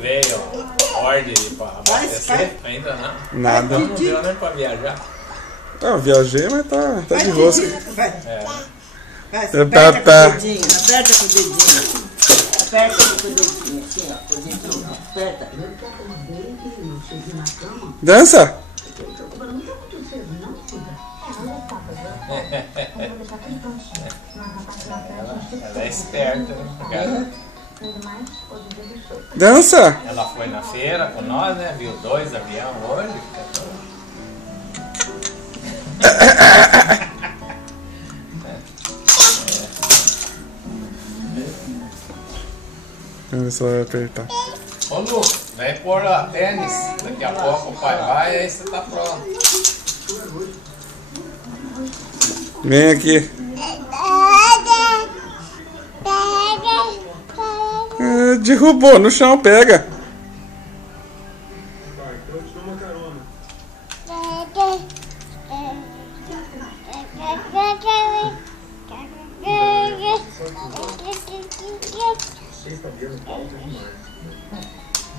Veio ordem pra abastecer? Ainda não? Nada. Não deu nem pra viajar. Eu viajei, mas tá de rosca. Vai, É. vai, Tá, aperta tá. com o dedinho, aperta com o dedinho. Aperta com o dedinho, assim, ó, com o dedinho, aperta. Dança? Ela é esperta, né? Dança? Ela foi na feira com nós, né? Viu 2 aviões hoje. Vamos ver se ela vai apertar. Ô Lu, vai pôr a tênis. Daqui a pouco o pai vai, aí você tá pronto. Vem aqui. Derrubou no chão, pega.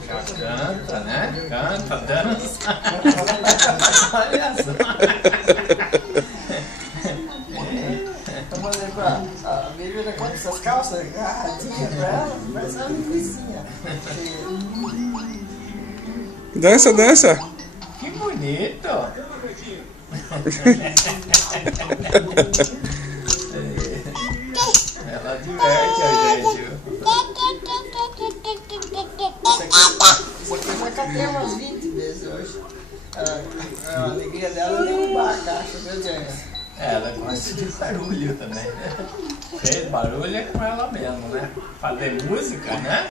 Já canta, né? Canta, dança. Olha só. Eu mandei pra a Bíblia com essas calças agarradinhas pra ela, parece uma linguicinha. Dança, dança. Que bonito. Ela diverte a gente, viu? Isso aqui eu já catei umas 20 vezes hoje. A alegria dela é derrubar a caixa, viu, James? Ela gosta de barulho também, né? Fez barulho é com ela mesmo, né? Fazer música, né?